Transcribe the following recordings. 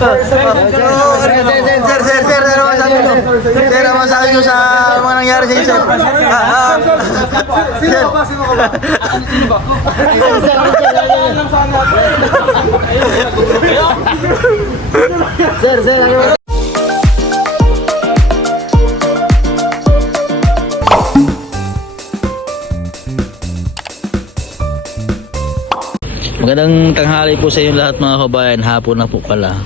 Sir, ano masabi nyo sa mga nangyari sa inyo, sir? Sir, magandang tanghali po sa inyo lahat mga kabayan. Hapon na po pala.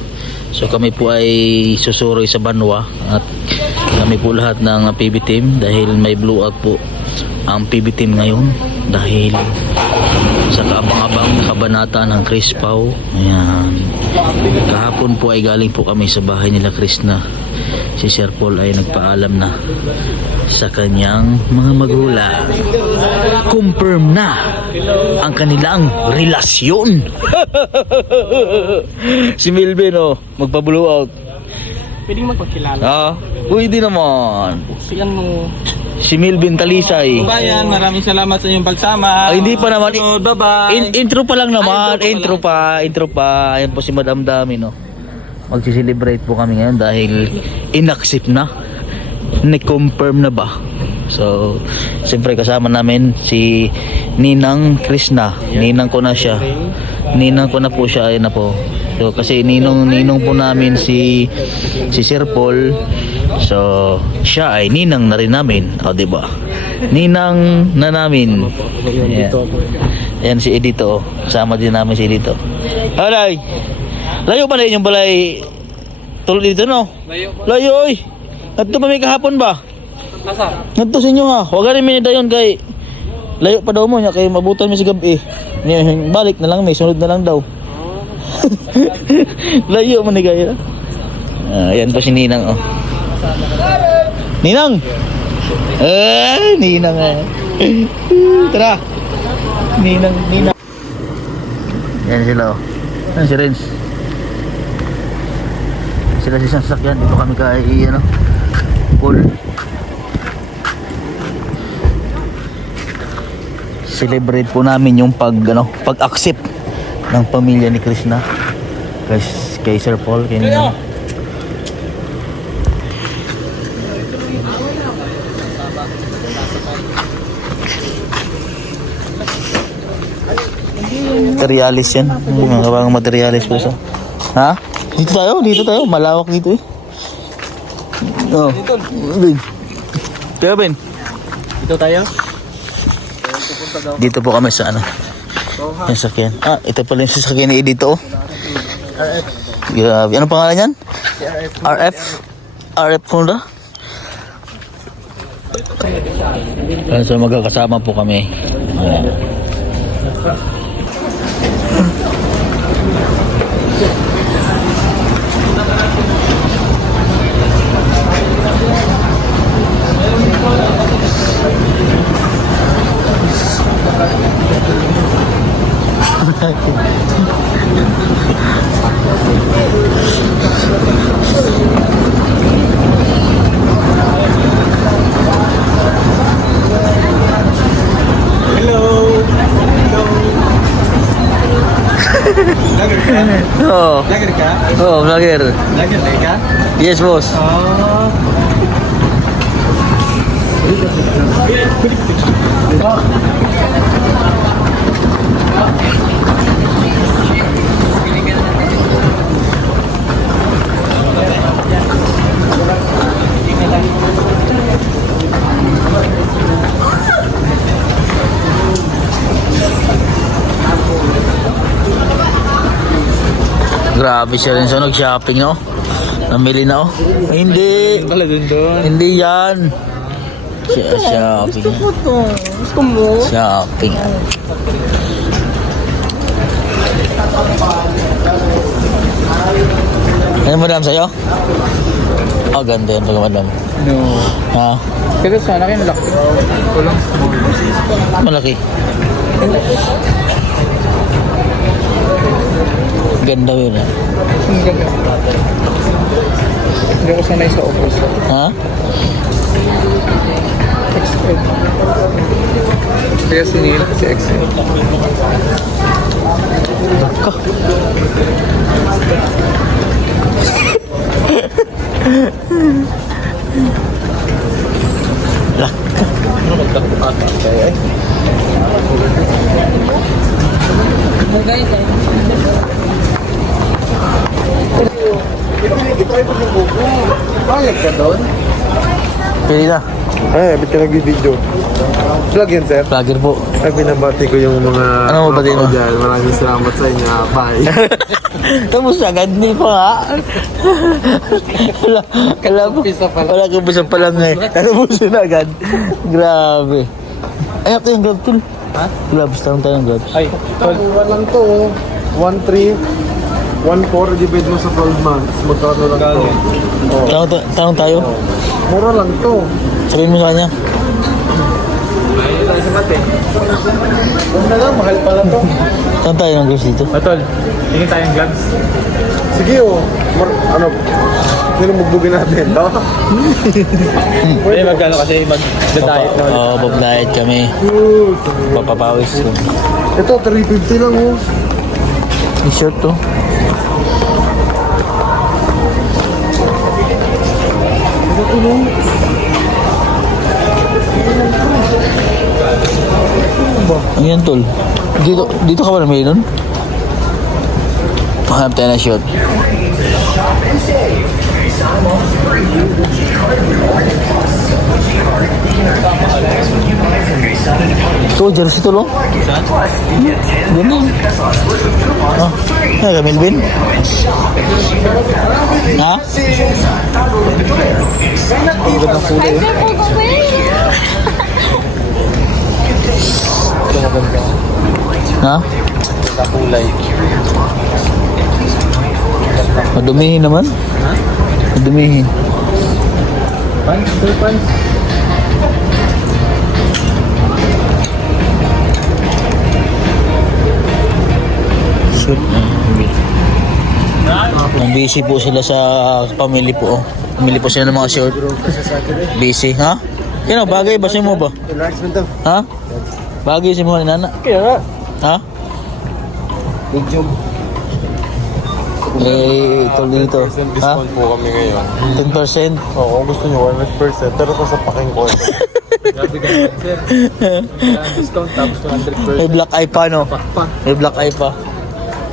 So kami po ay susuroy sa Banwa at kami po lahat ng PB team dahil may blue out po ang PB team ngayon dahil sa kaabang-abang na kabanata ng Chris Pau. Ayan. Kahapon po ay galing po kami sa bahay nila Chris na. Si Sir Paul ay nagpaalam na sa kanyang mga magulang. Confirm na ang kanilang relasyon. Si Milvin magpa-blow out. Pwedeng magpakilala. Pwede naman. Si Milvin Talisay. Bayan, maraming salamat sa inyong pagsama. Ay, hindi pa naman. Bye-bye. Intro pa lang naman. Ay, intro pa. Ayan po si Madam Dami, Magsi-celebrate po kami ngayon dahil in-accept na. Na-confirm na ba? So, siyempre kasama namin si Ninang Krishna. Ninang ko na siya. Ninang ko na po siya. Ayun na po. So, kasi ninong po namin si Sir Paul. So, siya ay ninang na rin namin. O, diba? Ninang na namin. Ayan si Edito. Kasama din namin si Edito. Alay! Layo pa rin yung balay tulad dito, no? Layo, oy! Nagto pa may kahapon ba? Nagto sa inyo, ha? Huwag rin minida yun kay layo pa daw mo niya kay mabutan mo sa gabi. Balik na lang, may sunod na lang daw. Layo mo ni kaya. Ayan pa si Ninang, Ninang! Ninang, Tara! Ninang. Yan sila, Yan si Renz. Sila si sasakyan. Dito kami kay Paul. Celebrate po namin yung pag-accept ng pamilya ni Krishna kay Sir Paul, kay Nino. Materialis yan. Mga materialis po siya. Ha? Dito tayo. Malawak dito Ben. Dito tayo. Dito po kami sa yung sakyan. Ito pala yung sasakyan ni Edito. Grabe. Anong pangalan yan? RF Honda. So magkakasama po kami. Vlogger ka? Vlogger. Vlogger ka? Yes, boss. Grabe siya rin. So nag-shopping, namili na, Hindi. Hindi yan. Shopping. Gusto mo? Shopping. Ano madam sa'yo? Ganda yan pag madam. No. Ha? Pero sana kayo malaki. Walang small. Malaki. Ganda yun, Ang ganda. Hindi ako sanay sa opos. Ha? XL. Kaya sinil kasi XL. Baka. Lak. Bayad ka doon? Pili na. Ay, ba't ka nag-video? Vlog yan, sir. Vlogger po. Ay, binabati ko yung mga... Ano mo ba din mo? Dyan. Maraming salamat sa inyo. Bye. Tapos agad, hindi pa nga. Wala kang bisa pa lang eh. Natapusin na agad. Grabe. Ay, ito yung grab tool. Ha? Gloves, tanong tayo ng gloves. Ay, mura lang to. 1.3, 1.4, divide mo sa 12 months. Magkano lang to? Oh. Tanong tayo. Mura lang to. Sabihin mo sa kanya. Mahal tayo sa mate. Una lang, mahal pala to. Tanong tayo ng gloves dito. Tol, tingin tayong gloves. Sige oh. Ano? Sino magbugin natin? No? Pwede magkano kasi mag-diet na ulit. Oo, pag-diet kami. Papapawis. Ito, 350 lang oh. T-shirt to. Ano yan, tol? Dito ka ba na may nun? Hanap tayo na shot. Ito, jersey to, lo? Ganun. Ah, ay, Melvin? Ha? Ang gandang kulay. Ha? Kulay. Madumihin naman. Madumihin. Pants, 2 pants. Shoot. Ang busy po sila sa pamilya po. Oh. Pamilya po sila ng mga short. Busy, ha? Kaya bagay ba mo ba? Enlargement daw. Ha? Bagay si mo ni Nana. Kaya Ha? medium. Eh, ito dito. Ha? Discount po kami ngayon. 10%? Oo, kung gusto nyo 100%. Pero kung sa paking ko. Grabe ka sir. Discount tapos 100%. May black eye pa, no? May black eye pa.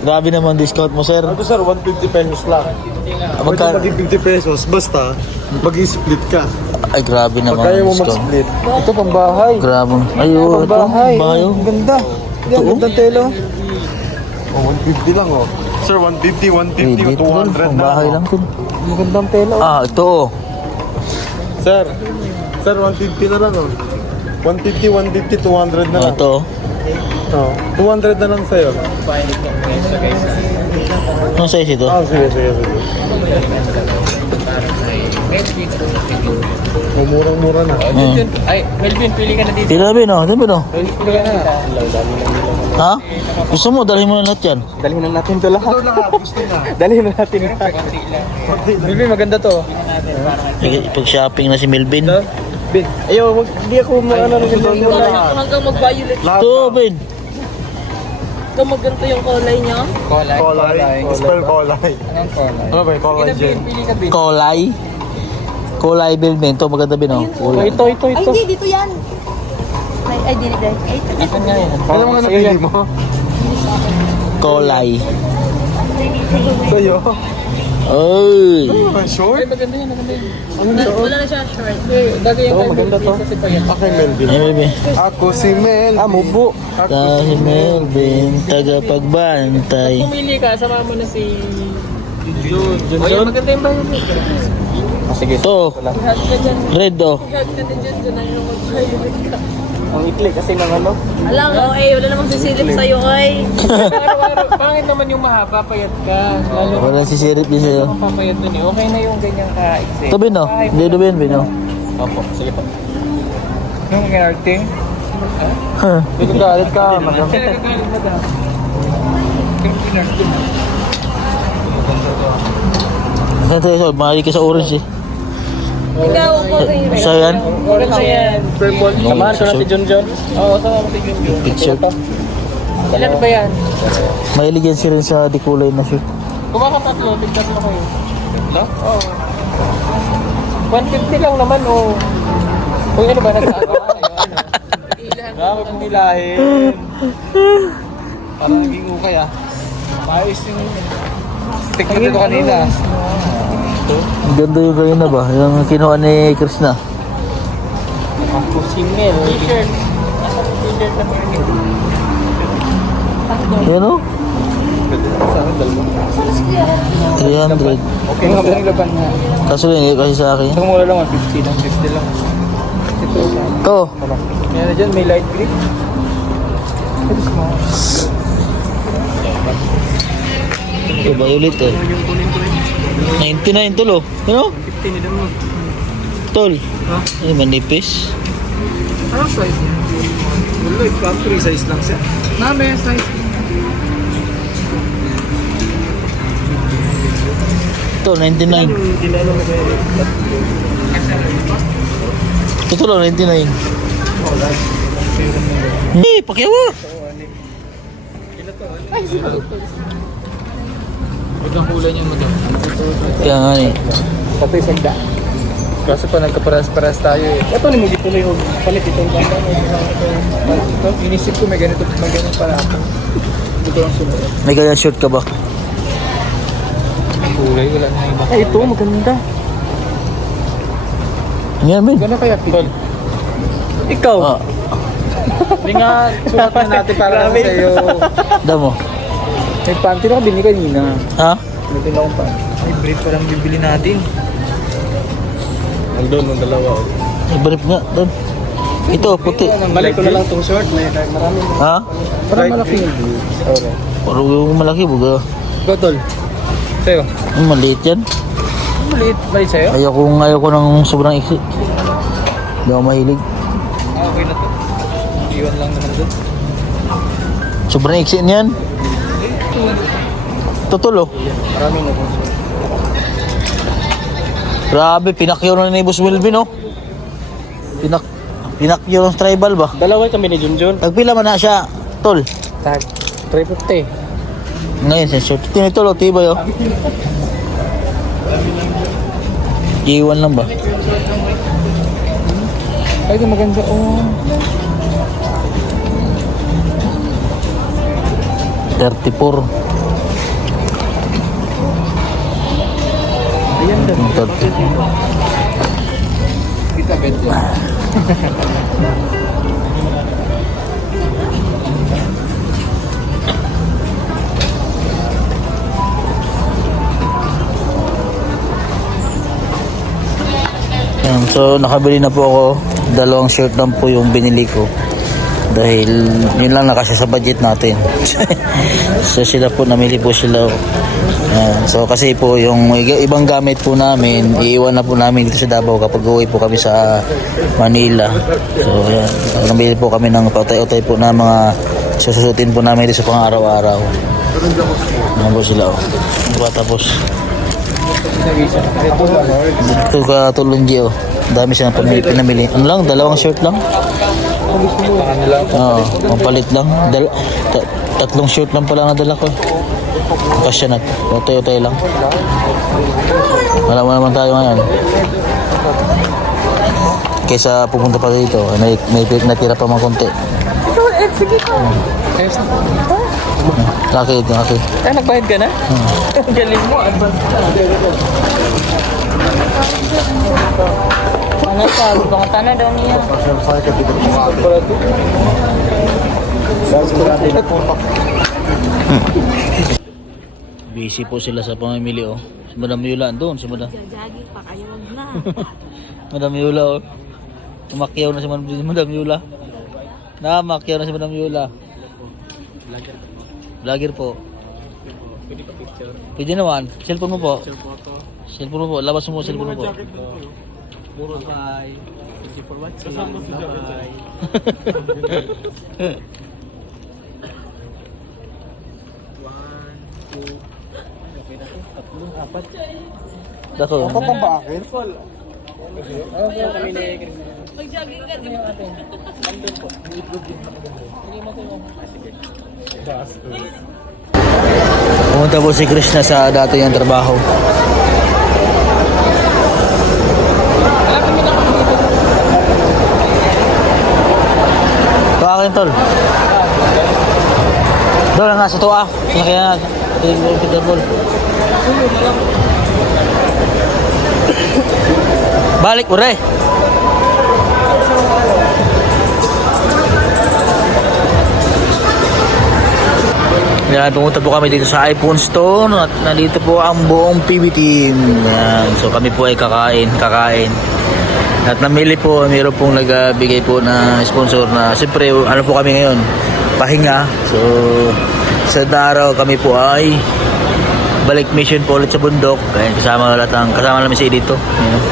Grabe naman discount mo, sir. Ako sir, 150 pesos lang. Pwede Magka... maging 50 pesos. Basta, mag-split ka. Ay, grabe Pag naman kaya mo discount. mag-split. Ito pang bahay. Grabe. Ay, oh, ito. Bahay. Bahay, oh. Ang ganda. Hindi, ang Ito, ganda telo. Oh, 150 lang oh. Sir, 150, 150, Dito, 200 ang na. bahay lang, tol. Ang gandang telo. Ah, ito, oh. Sir, 150 na lang oh. 150, 150, 200 na Ah, lang. ito. Oh, 200 na lang sa'yo. Anong size ito? Ah, sige, sige, sige. Oh, murang-mura na. Ay, Melvin, pili ka na dito. Tira, Ben, oh. Diba, no? Pili ka na. Ha? Gusto mo, dalhin mo na lahat yan. Dalhin na natin ito lahat. Ito na nga, gusto na. Dalhin na natin lahat. Melvin, maganda to. Pag-shopping na si Melvin. Ben, ayaw, hindi ako ano ng ganyan. Hanggang mag-violet Ito, Ben. ka magganto yung kulay niya. Kolay. Spell kolay. Anong color? Ano ba yung kolay dyan? Pili ka, Ben. Kolay. Kolay, Melvin. Ito, maganda, Ben, oh. Kulay. Ito. Ay, hindi, dito yan. Ay, dito. Ay, ito. Asan nga yan? Ano mga napili mo? Kolay. Sa'yo? Ay. Mga short? Maganda yan, maganda yan. Wala na siya short. Bagay yung maganda to. Kasi payat. Okay, Melvin. Ay, Melvin. Ako si Melvin. Ah, mubo. Dahil Melvin, tagapagbantay. Pumili ka, sama mo na si John. John? Maganda yung bahay mo. Sige. Ito, Ihag ka dyan. red, oh. Ihag ka din dyan. Dyan ang mag-violet ka. Ang ikli kasi ng ano. Alam ko, wala namang sisilip sa'yo, ay. Araw-araw, pangit naman yung mahaba, payat ka. Lalo Walang sisirip din sa'yo. kung papayat nun eh. Okay na yung ganyan ka-exit. Ito, Ben, oh. Hindi, ito, Ben, Ben, oh. Opo, sige pa. Yung arting? Huh. Hindi galit ka, madam. Nagagalit, madam. Yung pinarting. Ito, ito, mahali ka sa orange, eh. Ikaw, ang kulay red. Sa yan? Orange na yan. Purple. No, Samahan ko na si John John. Oo, samahan ko si John John. Picture. Ilan ba yan? Mahilig yan siya rin sa di kulay na shoot. Kumakatatlo, tigtatlo kayo. Tatlo? Oo. 150 lang naman o. Kung ano ba nagkakawa kayo? Grabe kong hilahin. Parang naging ukay ah. Maayos yung technique ko kanina. Ang ganda yung kayo na ba? Yung kinuha ni Krishna. Ako single. T-shirt. Nasa t-shirt na Yan o? Sa akin, dalawa. 300. Okay nga ba yung laban nga? Kaso yun, kasi sa akin. Itong mura lang, 150 lang, 50 lang. Ito, Ito. meron dyan, may light green. Ito small. Ito ba ulit eh? 99 tol oh. Ano? 50 nila mo. Tol. Ay, manipis. Ano size niya? Wala, factory size lang siya. Name, size. Ito, 99. Yung dinalo mo kayo. Ito lang, 99. Hindi, pakyawa. Ibang kulay niya mo doon. Kaya nga eh. Patay sagda. Kaso pa nagkaparas-paras tayo eh. Ito ni mo dito na yung palit itong ganda. Ito, inisip ko may ganito para ako. Ito ang sunod. May ganyan shirt ka ba? Kulay, wala na iba. Ay, ito maganda. Yan, Ben. Gano'n kaya Phil? Ikaw? Ah, Hindi nga, sulat na natin para sa iyo. damo. May panty na ako binili kanina. Ha? May tinawang panty. May brief parang bibili natin. Nandun, nung dalawa. Ibarip nga, doon. Ito, puti. Balik ko na lang itong short. May marami. Ha? Parang malaki yung blue. Okay. Parang yung malaki, buga. Gotol. Sa'yo? Ang maliit yan. Maliit. Maliit sa'yo? Ayaw ko ng sobrang iksi. Hindi ako mahilig. Okay na to. Iwan lang naman doon. Sobrang iksi niyan. Tutulo. Marami na po. Grabe, pinakyaw na ni Boss Wilvin, oh. Pinakyaw ng tribal ba? Dalawa kami ni Junjun. Nagpila man na siya, tol. Tag. 350. Ngayon, sa short. Tinitol, oh, tibay, oh. Iwan lang ba? Ay, ito maganda. Oh. 34. Ayan daw. Yung 30. Kita bet yan. Yan, so nakabili na po ako. Dalawang shirt lang po yung binili ko. Dahil yun lang nakasya sa budget natin. So sila po, namili po sila. Yan. So kasi po yung ibang gamit po namin, iiwan na po namin dito sa Davao kapag uwi po kami sa Manila. So yan, namili po kami ng pautay-utay po na mga sususutin po namin dito sa pang-araw-araw. Yan po sila. Diba, tapos ito ka tulungi, oh. Dami siya pinamili. Ano lang, dalawang shirt lang. Oo, pampalit lang. Tatlong shirt lang pala nadala ko. Kasya na. Utay-utay lang. Wala mo naman tayo ngayon. Kaysa pupunta pa dito, may natira pa mga konti. Laki ito, laki. Ay, nagbayad ka na? Galing mo, advance ka. Ano sa mga tanan daw niya? Busy po sila sa pamimili, oh. Si Madam Yula doon, si Madam. Jaging pa kayo na. Madam Yula, oh. Umakyaw na si Madam Yula. Namakyaw na si Madam Yula. Vlogger po. Pwede pa picture. Pwede naman. Cellphone mo po. Photo. Cellphone mo po. Labas mo cellphone mo po. Puro bye. Thank you for watching. Bye. Dako. Ako pang ba akin? Mag-jogging ka din. Pumunta po si Krishna sa dati niyang trabaho. akin, tol. Doon nga sa tuwa. Kaya balik, ure. Yan, pumunta po kami dito sa iPhone Store at nandito po ang buong PB team. Yan. So kami po ay kakain. At namili po, mayroon pong nagbigay po na sponsor na siyempre, ano po kami ngayon? Pahinga. So sa araw kami po ay balik mission po ulit sa bundok. Kaya kasama namin si dito. Yan.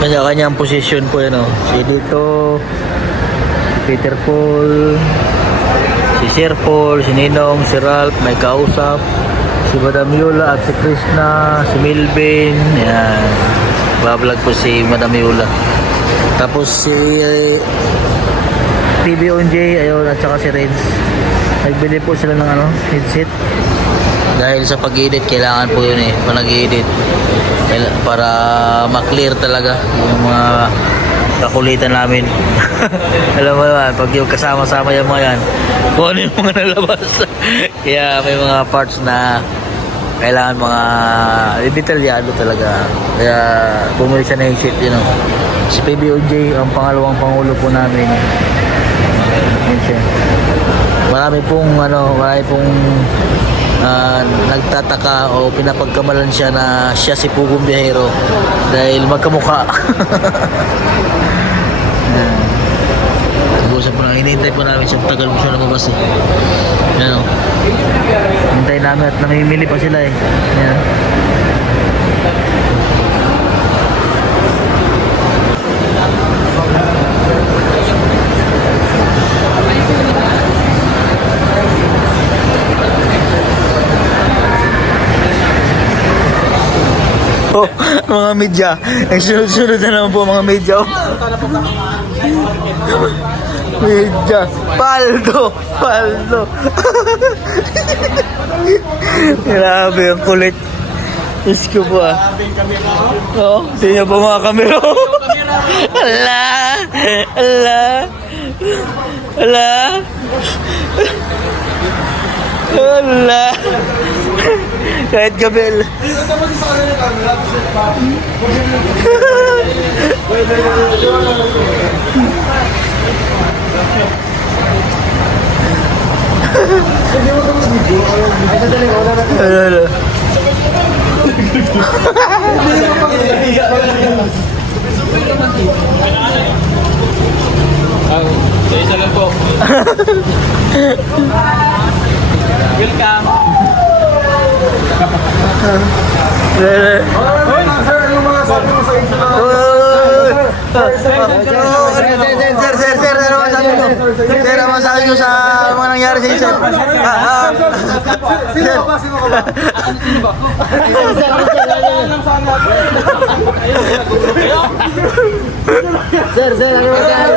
Kanya-kanyang position po yan, si dito, si Peter Paul, si Sir Paul, si Ninong, si Ralph, may kausap, si Madam Yula at si Krishna, si Milvin, yan. Bablog po si Madam Yula. Tapos si PBONJ, ayun, at saka si Renz. Nagbili po sila ng headset. Dahil sa pag-edit, kailangan po yun pag nag-edit. Para ma-clear talaga yung mga kakulitan namin. Alam mo naman, pag yung kasama-sama yung mga yan, kung ano yung mga nalabas. Kaya may mga parts na kailangan mga detalyado talaga. Kaya bumili siya ng headset, Si PBOJ, ang pangalawang pangulo po namin. Marami pong nagtataka o pinapagkamalan siya na siya si Pugong Biyahero dahil magkamukha. Usap po na, hinihintay po namin sa tagal po siya lumabas Yan hintay namin at namimili pa sila Yan. Oh, mga media. Nagsunod-sunod na naman po mga media. Media. Paldo. Grabe, ang kulit. Diyos ko po Oo, tingnan po mga kamera. Ala. Kahit Gabel. Isa lang po. Welcome. Sir, ano mga sabi mo sa inyo? Sir, ano masabi nyo sa mga nangyari sa inyo, sir? Sino ka ba? Sino ba? Sir, ano masabi?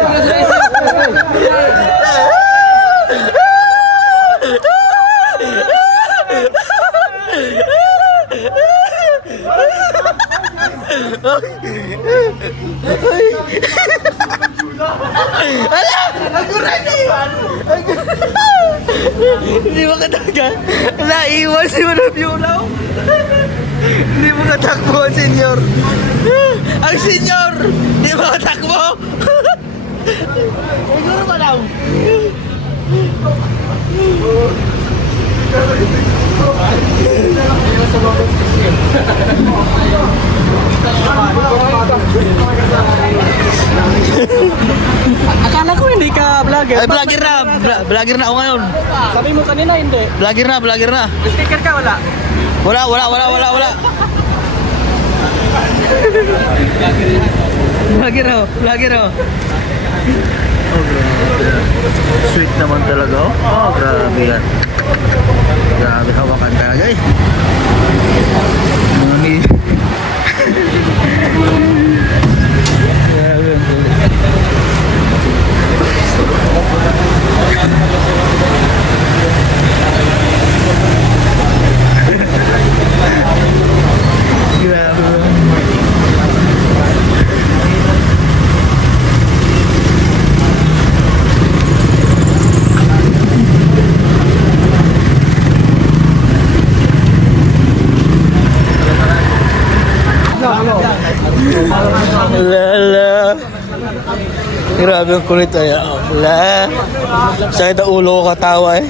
Hindi makataga. Naiwan si Madam Yulaw. Hindi makatakbo ang senyor. Ang senyor! Hindi makatakbo. Siguro ba lang? Akala ko hindi ka vlogger. Ay, vlogger na. Vlogger na ako ngayon. Sabi mo kanina hindi. Vlogger na. May sticker ka wala? Wala. Vlogger. Oh, grabe. Sweet naman talaga, Oh, grabe yan. Grabe, hawakan talaga, Mga ni... Grabe, ang kulit. Grabe. Grabe ang kulit ay. Wala. Sakit ang ulo ko katawa eh.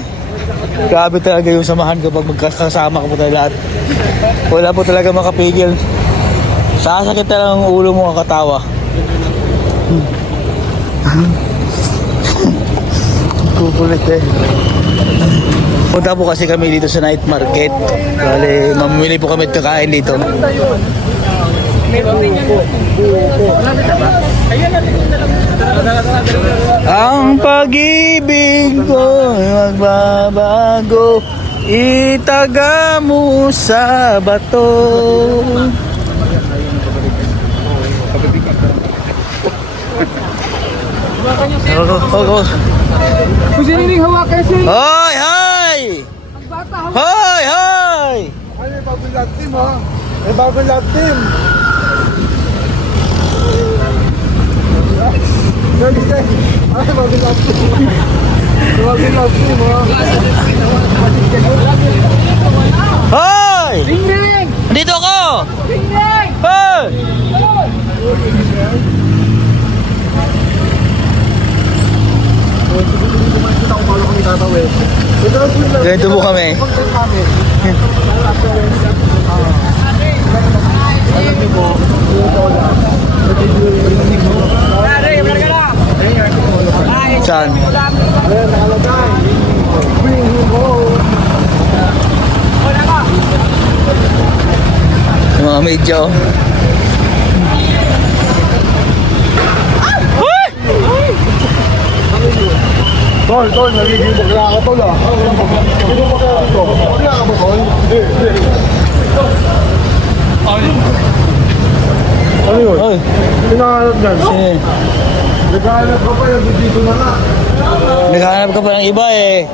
Grabe talaga yung samahan kapag magkasama ka po tayo lahat. Wala po talaga makapigil. Sasakit talaga ang ulo mo kakatawa. Kukulit eh. Punta po kasi kami dito sa night market. Bale, mamimili po kami at kakain dito. Ang pag-ibig ko magbabago, itaga mo sa bato. Kung siniling hawak kasi. Hoy, hoy! Hoy, hoy! Ay, may bagong love team ha. May bagong love team. Ay, bagong love team. May bagong love team ha. Hoy! Ring ring! Dito ako! Ring ring! Hoy! Ganito po kami. Saan? Yung mga medyo. Tol, nagiging bakla ka tol ah. Sino bakla dito? Bakla ka ba tol? Hindi. Ano yun? Hoy! Hinahanap dyan. Sino? Naghahanap ka pa yan, dito na nga. Naghahanap ka pa ng iba eh.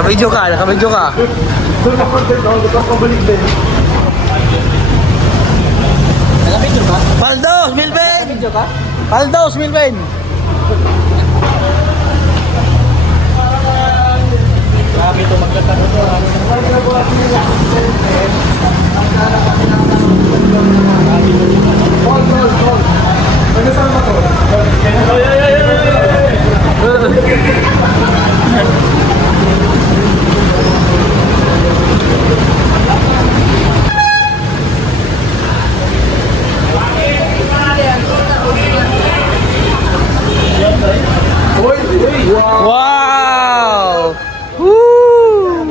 Nakabidyo ka. Doon ako din, ako kapabalik din. Paldos, Milben! Paldos, Milben! Grabe ito magkataro to. Tol. Nagkasama ba tol? Wow! Woo!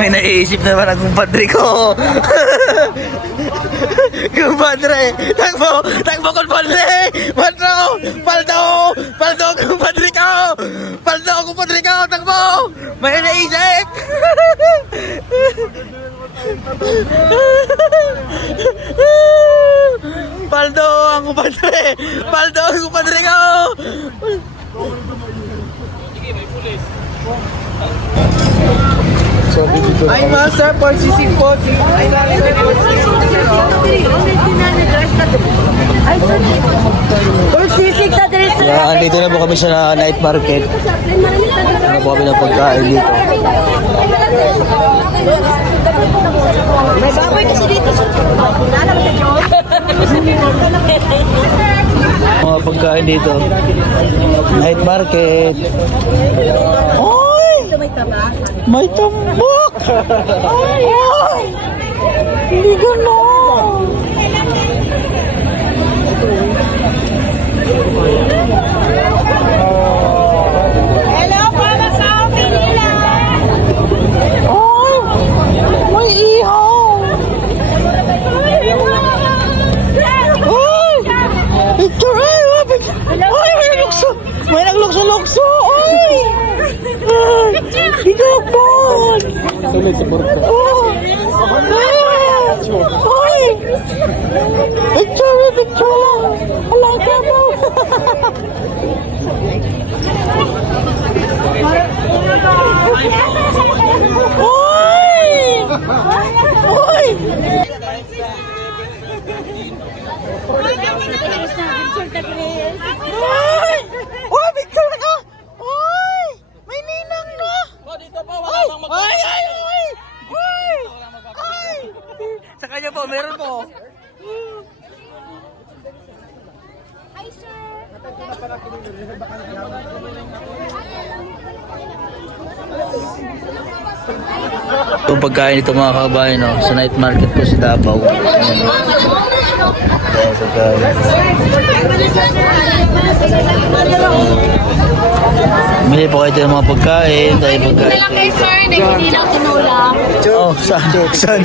May naiisip naman ang kumpadre ko. Kumpadre! Takbo kumpadre! Paldo kumpadre ko! Takbo! May naiisip! Paldo ang kumpadre ko! Ay, master, for sisig po. Ay, master, for Sisig sa dress. Andito na po kami sa night market. Ano po kami ng pagkain dito. May baboy kasi dito sa Mga pagkain dito. Night market. Oy! May tambak! Ay! Hindi gano'n! Hello, para sa akin nila. Ay! May ihaw! Ay! Picture! Ay! May naglukso! May naglukso-lukso! Ay! Pinapon! Tuloy sa burko. Oh! Ay! Picture! Ala ka mo! Oy! Oy! Ay! Oh, picture na ka! Ay! May ninang na! Oh, dito po, wala bang mag- Ay! Ay! Ay! Ay! Ay! Sa kanya po, meron po. Hi, sir. Itong pagkain ito mga kabayan, no? Sa night market po si Davao. Ayan, pagkain. Bili po kayo ng mga pagkain. Dahil pagkain. Lang kay sir, naginilang tinula. Oh, saan?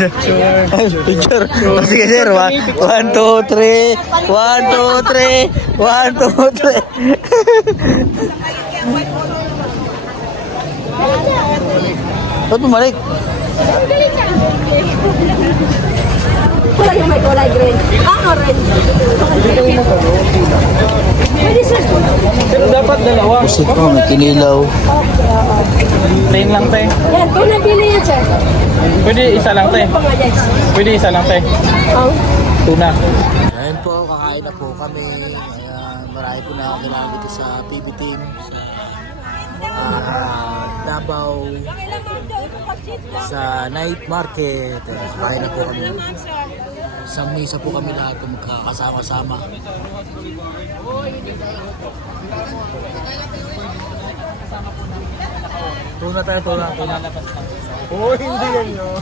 Ay, picture. Oh, sige sir, 1, 2, 3. 1, 2, 3. 1, 2, 3. Ba't bumalik? Kulay yung may kulay green. Orange. Pwede sir. Pero dapat dalawa. Pusit po, may kinilaw. Plain lang, te. Yan, kung nabili yan sir. Pwede isa lang, te. Pangayas. Pwede isa lang, te. Oh. Tuna. Ayun po, kakain na po kami. Ayan, marami po nakakilala dito sa PB team. Sa Davao. Sa night market. Ayan, kakain na po kami. Isang misa po kami lahat magkakasama-sama. Tuna tayo, tuna. Oh, hindi yan yun.